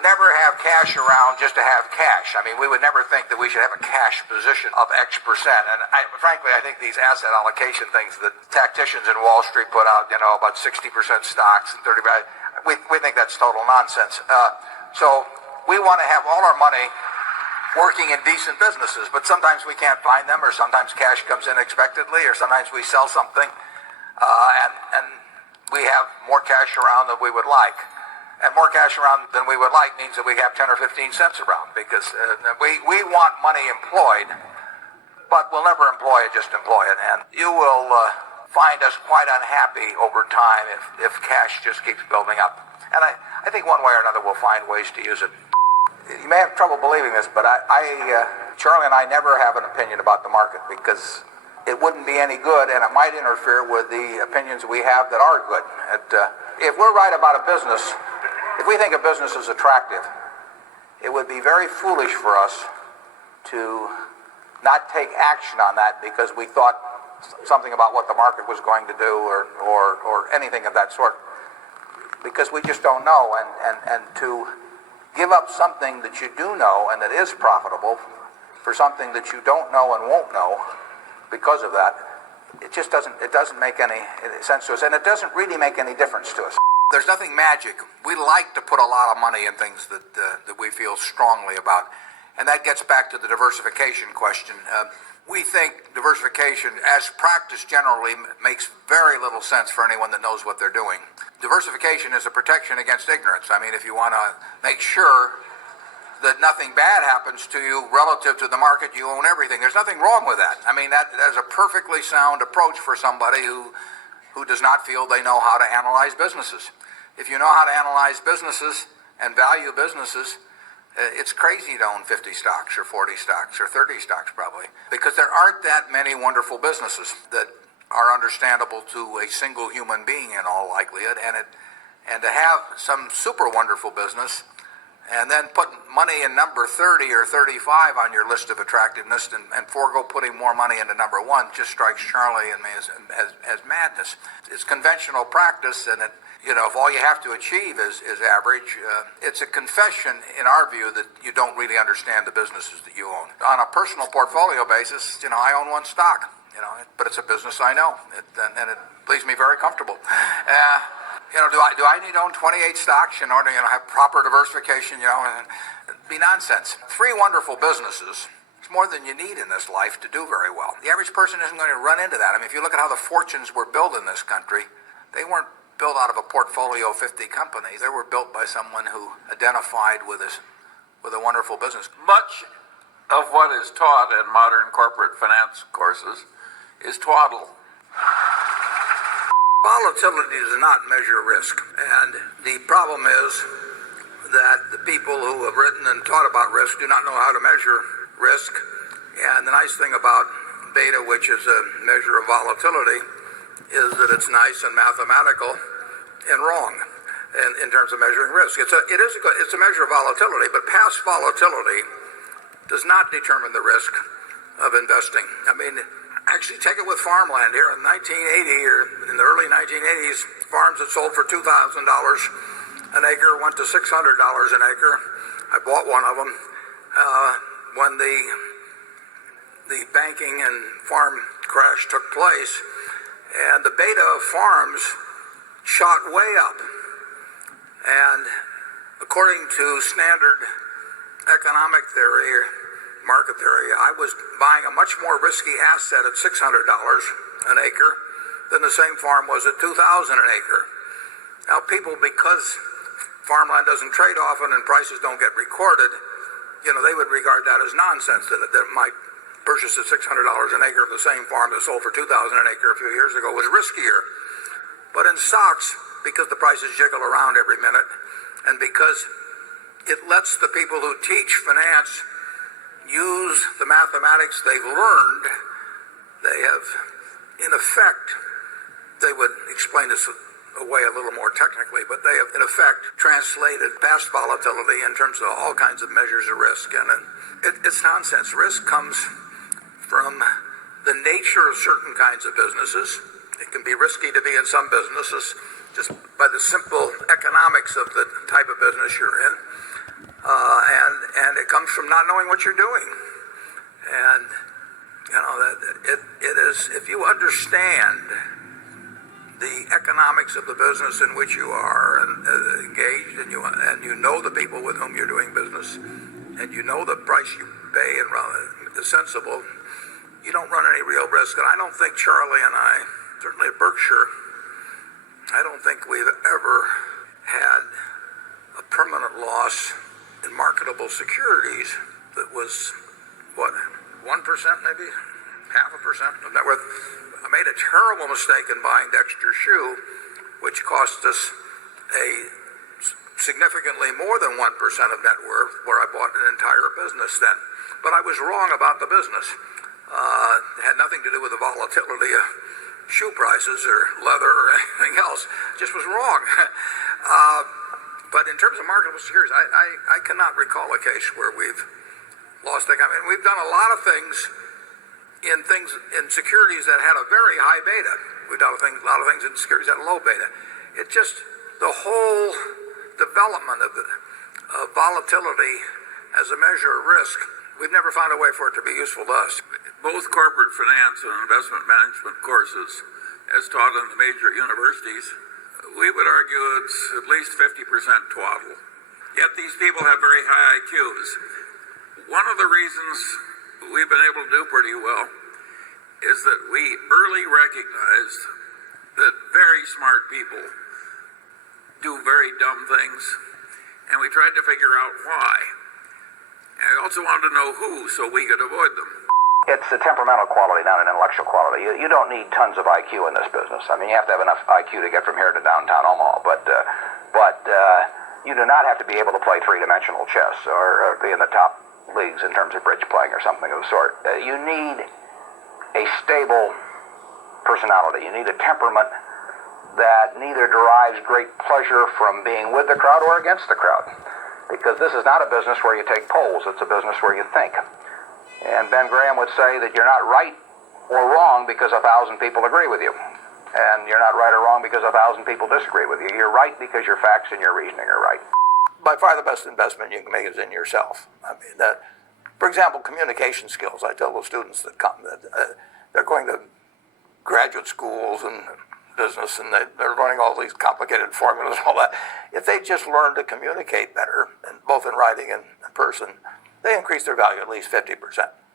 would never have cash around just to have cash. I mean, we would never think that we should have a cash position of X percent. And frankly, I think these asset allocation things that tacticians in Wall Street put out, about 60% stocks and 30%, we think that's total nonsense. So we want to have all our money working in decent businesses, but sometimes we can't find them, or sometimes cash comes in unexpectedly, or sometimes we sell something, and we have more cash around than we would like. And more cash around than we would like means that we have 10 or 15 cents around, because we want money employed, but we'll never employ it, just employ it. And you will find us quite unhappy over time if cash just keeps building up. And I think one way or another we'll find ways to use it. You may have trouble believing this, but Charlie and I never have an opinion about the market, because it wouldn't be any good, and it might interfere with the opinions we have that are good. If we're right about a business, if we think a business is attractive, it would be very foolish for us to not take action on that because we thought something about what the market was going to do or anything of that sort, because we just don't know. And to give up something that you do know and that is profitable for something that you don't know and won't know because of that, it doesn't make any sense to us, and it doesn't really make any difference to us. There's nothing magic. We like to put a lot of money in things that we feel strongly about. And that gets back to the diversification question. We think diversification, as practiced generally, makes very little sense for anyone that knows what they're doing. Diversification is a protection against ignorance. I mean, if you want to make sure that nothing bad happens to you relative to the market, you own everything. There's nothing wrong with that. I mean, that is a perfectly sound approach for somebody who does not feel they know how to analyze businesses. If you know how to analyze businesses and value businesses, it's crazy to own 50 stocks or 40 stocks or 30 stocks probably, because there aren't that many wonderful businesses that are understandable to a single human being in all likelihood. And to have some super wonderful business and then put money in number 30 or 35 on your list of attractiveness and forego putting more money into number 1 just strikes Charlie and me as madness. It's conventional practice, and if all you have to achieve is average, it's a confession, in our view, that you don't really understand the businesses that you own. On a personal portfolio basis, I own 1 stock, but it's a business I know, and it leaves me very comfortable. Do I need to own 28 stocks in order to have proper diversification? It'd be nonsense. 3 wonderful businesses. It's more than you need in this life to do very well. The average person isn't going to run into that. I mean, if you look at how the fortunes were built in this country, they weren't built out of a portfolio of 50 companies. They were built by someone who identified with a wonderful business. Much of what is taught in modern corporate finance courses is twaddle. Volatility does not measure risk, and the problem is that the people who have written and taught about risk do not know how to measure risk. And the nice thing about beta, which is a measure of volatility, is that it's nice and mathematical and wrong in terms of measuring risk. It's a measure of volatility, but past volatility does not determine the risk of investing. I mean, actually, take it with farmland here in 1980 or in the early 1980s, farms that sold for $2,000 an acre went to $600 an acre. I bought one of them when the banking and farm crash took place, and the beta of farms shot way up. And according to standard economic theory, market theory, I was buying a much more risky asset at $600 an acre than the same farm was at $2,000 an acre. Now, people, because farmland doesn't trade often and prices don't get recorded, they would regard that as nonsense, that my purchase at $600 an acre of the same farm that sold for $2,000 an acre a few years ago was riskier. But in stocks, because the prices jiggle around every minute, and because it lets the people who teach finance use the mathematics they've learned, they have, in effect, they would explain this away a little more technically, but they have, in effect, translated past volatility in terms of all kinds of measures of risk. And it's nonsense. Risk comes from the nature of certain kinds of businesses. It can be risky to be in some businesses just by the simple economics of the type of business you're in. and it comes from not knowing what you're doing. And it is, if you understand the economics of the business in which you are engaged, and you know the people with whom you're doing business, and you know the price you pay and is sensible, you don't run any real risk. And I don't think Charlie and I, certainly at Berkshire, I don't think we've ever had a permanent loss in marketable securities that was, what, 1% maybe? 0.5% of net worth. I made a terrible mistake in buying Dexter Shoe, which cost us a significantly more than 1% of net worth, where I bought an entire business then. But I was wrong about the business. It had nothing to do with the volatility of shoe prices or leather or anything else. It just was wrong. But in terms of marketable securities, I cannot recall a case where we've lost. I mean, we've done a lot of things in securities that had a very high beta. We've done a lot of things in securities that had a low beta. It just, the whole development of volatility as a measure of risk, we've never found a way for it to be useful to us. Both corporate finance and investment management courses, as taught in the major universities, we would argue it's at least 50% twaddle. Yet these people have very high IQs. One of the reasons we've been able to do pretty well is that we early recognized that very smart people do very dumb things, and we tried to figure out why. And I also wanted to know who, so we could avoid them. It's a temperamental quality, not an intellectual quality. You don't need tons of IQ in this business. I mean, you have to have enough IQ to get from here to downtown Omaha, but you do not have to be able to play three-dimensional chess or be in the top leagues in terms of bridge playing or something of the sort. You need a stable personality. You need a temperament that neither derives great pleasure from being with the crowd or against the crowd. Because this is not a business where you take polls, it's a business where you think. And Ben Graham would say that you're not right or wrong because 1,000 people agree with you. And you're not right or wrong because 1,000 people disagree with you. You're right because your facts and your reasoning are right. By far the best investment you can make is in yourself. I mean, for example, communication skills. I tell the students that come that they're going to graduate schools and business, and they're learning all these complicated formulas and all that. If they just learn to communicate better, both in writing and in person, they increase their value at least 50%.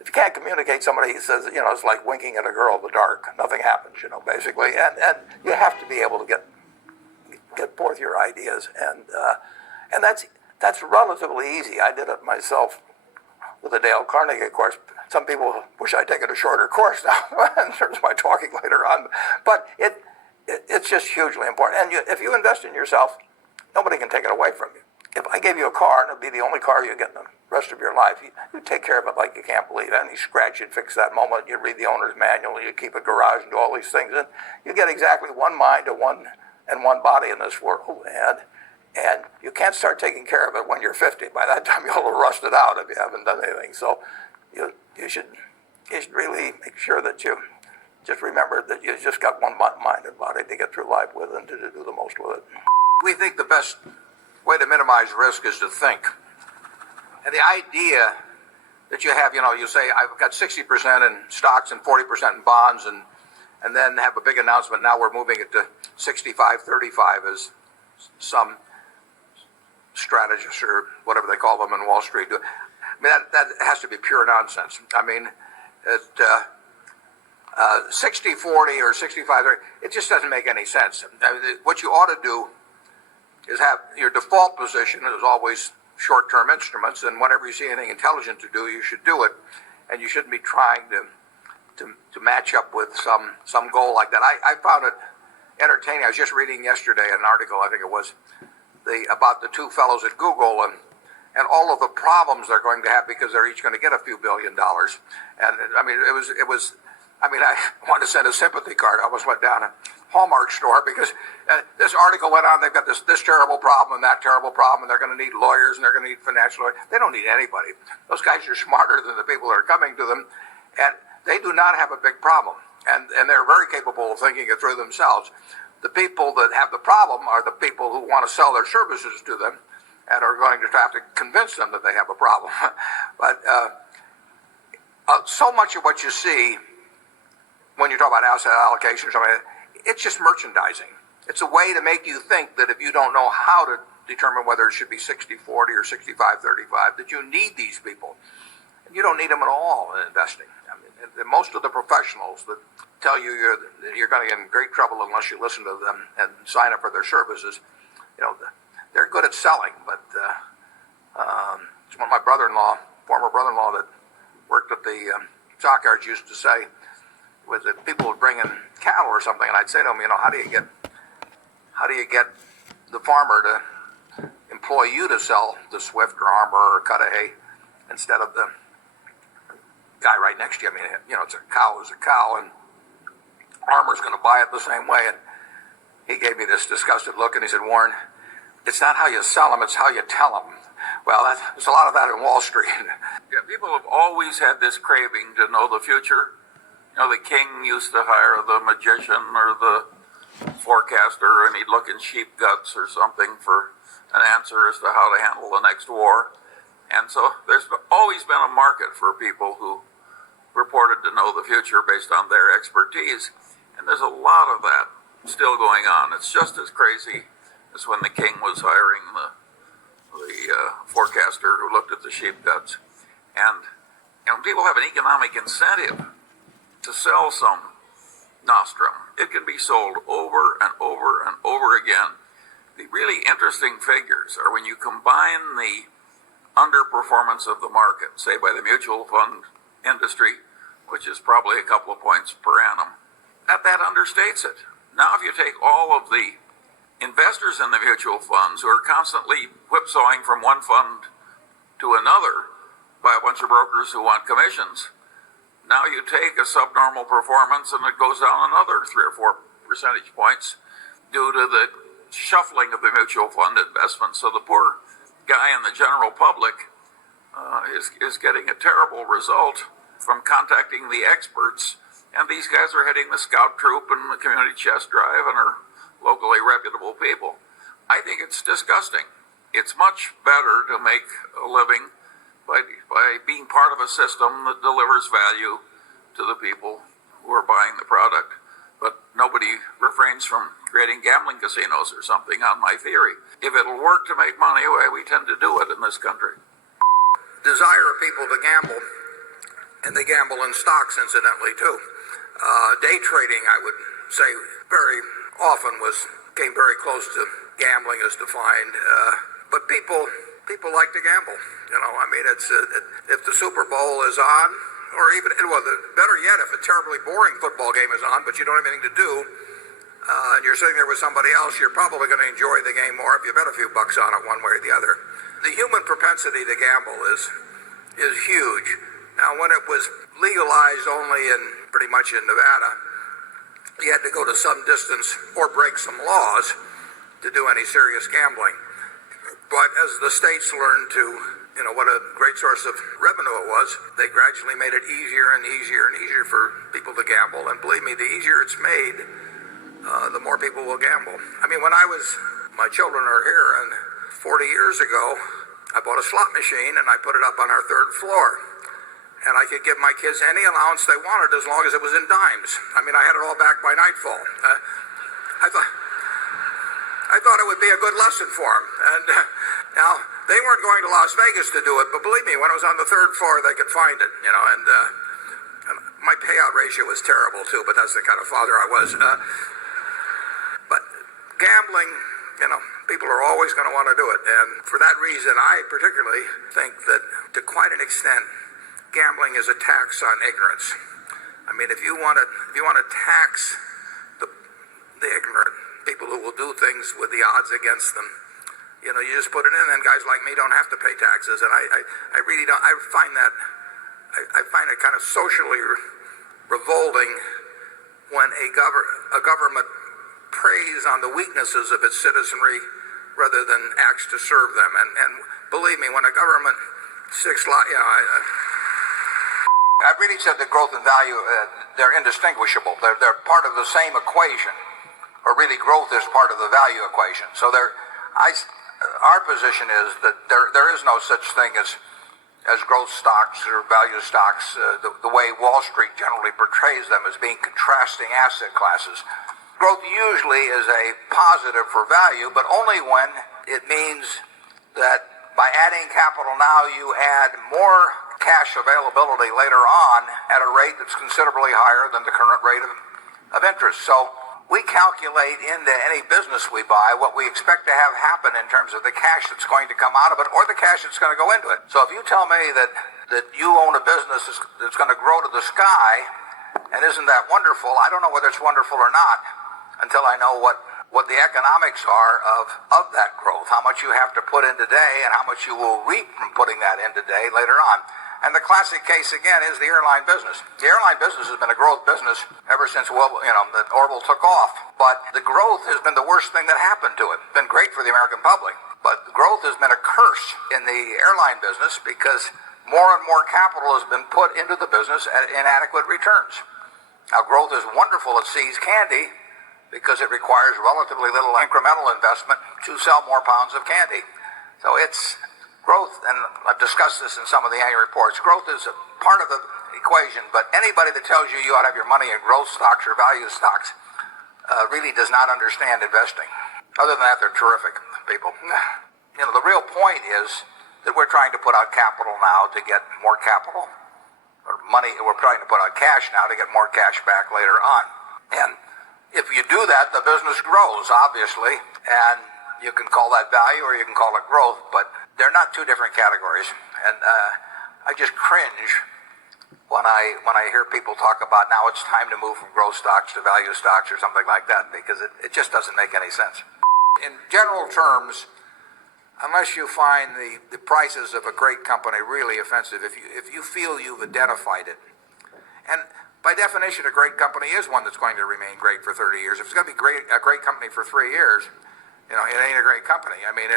If you can't communicate, somebody says, it's like winking at a girl in the dark. Nothing happens, basically. And you have to be able to get forth your ideas, and that's relatively easy. I did it myself with the Dale Carnegie course. Some people wish I'd taken a shorter course now in terms of my talking later on, but it's just hugely important. And if you invest in yourself, nobody can take it away from you. If I gave you a car, and it'd be the only car you get in the rest of your life, you take care of it like you can't believe it. Any scratch, you'd fix that moment. You'd read the owner's manual. You keep a garage and do all these things, and you get exactly one mind and one body in this world. And you can't start taking care of it when you're 50. By that time, you'll have rusted out if you haven't done anything. So you should really make sure that you just remember that you just got one mind and body to get through life with and to do the most with it. We think the best way to minimize risk is to think. And the idea that you have, you say, I've got 60% in stocks and 40% in bonds, and then have a big announcement, now we're moving it to 65-35 as some strategists or whatever they call them in Wall Street do. I mean, that has to be pure nonsense. I mean, 60-40 or 65-30, it just doesn't make any sense. I mean, what you ought to do is have your default position is always short-term instruments, and whenever you see anything intelligent to do, you should do it, and you shouldn't be trying to match up with some goal like that. I found it entertaining. I was just reading yesterday an article, I think it was, about the two fellows at Google and all of the problems they're going to have because they're each going to get a few $1 billion. And I mean, it was. I mean, I wanted to send a sympathy card. I almost went down a Hallmark store because this article went on. They've got this terrible problem and that terrible problem, and they're going to need lawyers and they're going to need financial lawyers. They don't need anybody. Those guys are smarter than the people that are coming to them, and they do not have a big problem. And they're very capable of thinking it through themselves. The people that have the problem are the people who want to sell their services to them, and are going to have to convince them that they have a problem. But so much of what you see when you talk about asset allocation or something, it's just merchandising. It's a way to make you think that if you don't know how to determine whether it should be 60-40 or 65-35, that you need these people. And you don't need them at all in investing. I mean, most of the professionals that tell you you're going to get in great trouble unless you listen to them and sign up for their services, they're good at selling, but it's what my former brother-in-law that worked at the stockyards used to say, was that people would bring in cattle or something, and I'd say to them, how do you get the farmer to employ you to sell the Swift or Armor or cut a hay instead of the guy right next to you? I mean, it's a cow is a cow, and Armor's going to buy it the same way. And he gave me this disgusted look, and he said, Warren, it's not how you sell them, it's how you tell them. Well, there's a lot of that in Wall Street. Yeah, people have always had this craving to know the future. The king used to hire the magician or the forecaster, and he'd look in sheep guts or something for an answer as to how to handle the next war. And so there's always been a market for people who purported to know the future based on their expertise. And there's a lot of that still going on. It's just as crazy as when the king was hiring the forecaster who looked at the sheep guts. And people have an economic incentive to sell some nostrum. It can be sold over and over and over again. The really interesting figures are when you combine the underperformance of the market, say by the mutual fund industry, which is probably a couple of points per annum, that understates it. Now, if you take all of the investors in the mutual funds who are constantly whipsawing from one fund to another by a bunch of brokers who want commissions, now you take a subnormal performance and it goes down another 3 or 4 percentage points due to the shuffling of the mutual fund investments. So the poor guy in the general public is getting a terrible result from contacting the experts, and these guys are heading the scout troop and the community chest drive and are locally reputable people. I think it's disgusting. It's much better to make a living by being part of a system that delivers value to the people who are buying the product. But nobody refrains from creating gambling casinos or something on my theory. If it'll work to make money, well, we tend to do it in this country. Desire of people to gamble, and they gamble in stocks, incidentally, too. Day trading, I would say, very often came very close to gambling as defined. But people like to gamble. I mean, it's if the Super Bowl is on, or even, better yet, if a terribly boring football game is on, but you don't have anything to do, and you're sitting there with somebody else, you're probably going to enjoy the game more if you bet a few bucks on it one way or the other. The human propensity to gamble is huge. Now, when it was legalized only pretty much in Nevada, you had to go to some distance or break some laws to do any serious gambling. But as the states learned to, what a great source of revenue it was, they gradually made it easier and easier and easier for people to gamble. And believe me, the easier it's made, the more people will gamble. I mean, my children are here, and 40 years ago, I bought a slot machine and I put it up on our 3rd floor. And I could give my kids any allowance they wanted as long as it was in dimes. I mean, I had it all back by nightfall. I thought it would be a good lesson for them. And now, they weren't going to Las Vegas to do it, but believe me, when it was on the 3rd floor, they could find it, and my payout ratio was terrible, too, but that's the kind of father I was. But gambling, people are always going to want to do it. And for that reason, I particularly think that to quite an extent, gambling is a tax on ignorance. I mean, if you want to tax the ignorant, people who will do things with the odds against them, you just put it in, and guys like me don't have to pay taxes. And I really don't. I find it kind of socially revolting when a government preys on the weaknesses of its citizenry rather than acts to serve them. And believe me, when a government I've really said that growth and value, they're indistinguishable. They're part of the same equation, or really growth is part of the value equation. So our position is that there is no such thing as growth stocks or value stocks, the way Wall Street generally portrays them as being contrasting asset classes. Growth usually is a positive for value, but only when it means that by adding capital now, you add more cash availability later on at a rate that's considerably higher than the current rate of interest. So we calculate into any business we buy what we expect to have happen in terms of the cash that's going to come out of it or the cash that's going to go into it. So if you tell me that you own a business that's going to grow to the sky, and isn't that wonderful, I don't know whether it's wonderful or not until I know what the economics are of that growth, how much you have to put in today and how much you will reap from putting that in today later on. And the classic case, again, is the airline business. The airline business has been a growth business ever since, that Orville took off. But the growth has been the worst thing that happened to it. It's been great for the American public. But the growth has been a curse in the airline business because more and more capital has been put into the business at inadequate returns. Now, growth is wonderful at See's Candy because it requires relatively little incremental investment to sell more pounds of candy. So it's growth, and I've discussed this in some of the annual reports, growth is a part of the equation, but anybody that tells you you ought to have your money in growth stocks or value stocks really does not understand investing. Other than that, they're terrific people. The real point is that we're trying to put out capital now to get more capital, or money, we're trying to put out cash now to get more cash back later on. And if you do that, the business grows, obviously, and you can call that value or you can call it growth, but they're not two different categories. And I just cringe when I hear people talk about now it's time to move from growth stocks to value stocks or something like that, because it just doesn't make any sense. In general terms, unless you find the prices of a great company really offensive, if you feel you've identified it, and by definition a great company is one that's going to remain great for 30 years. If it's going to be a great company for 3 years, it ain't a great company. I mean,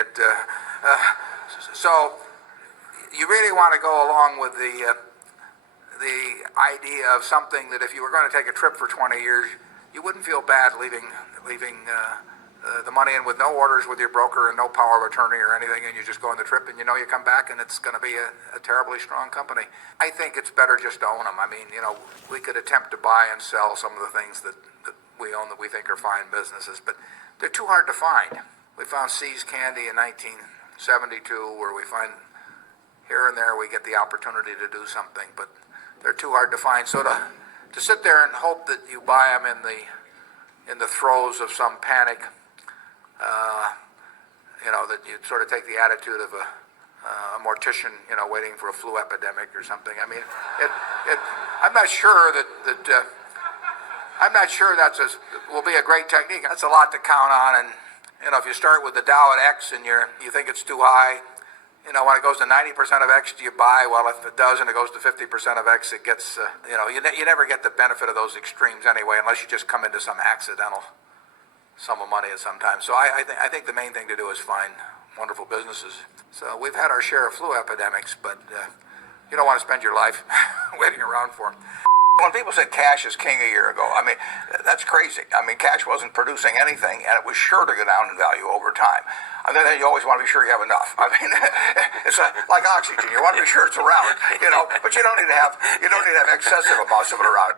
so you really want to go along with the idea of something that if you were going to take a trip for 20 years, you wouldn't feel bad leaving the money in with no orders with your broker and no power of attorney or anything, and you just go on the trip and you come back and it's going to be a terribly strong company. I think it's better just to own them. I mean, we could attempt to buy and sell some of the things that we own that we think are fine businesses, but they're too hard to find. We found See's Candy in 1972, where we find here and there we get the opportunity to do something, but they're too hard to find. So to sit there and hope that you buy them in the throes of some panic, that you sort of take the attitude of a mortician, waiting for a flu epidemic or something. I mean, I'm not sure that will be a great technique. That's a lot to count on, and if you start with the Dow at X and you think it's too high, when it goes to 90% of X, do you buy? Well, if it does and it goes to 50% of X, it gets, you never get the benefit of those extremes anyway, unless you just come into some accidental sum of money at some time. So I think the main thing to do is find wonderful businesses. So we've had our share of flu epidemics, but you don't want to spend your life waiting around for them. When people said cash is king a year ago, I mean, that's crazy. I mean, cash wasn't producing anything, and it was sure to go down in value over time. And then you always want to be sure you have enough. I mean, it's like oxygen. You want to be sure it's around, but you don't need to have excessive amounts of it around.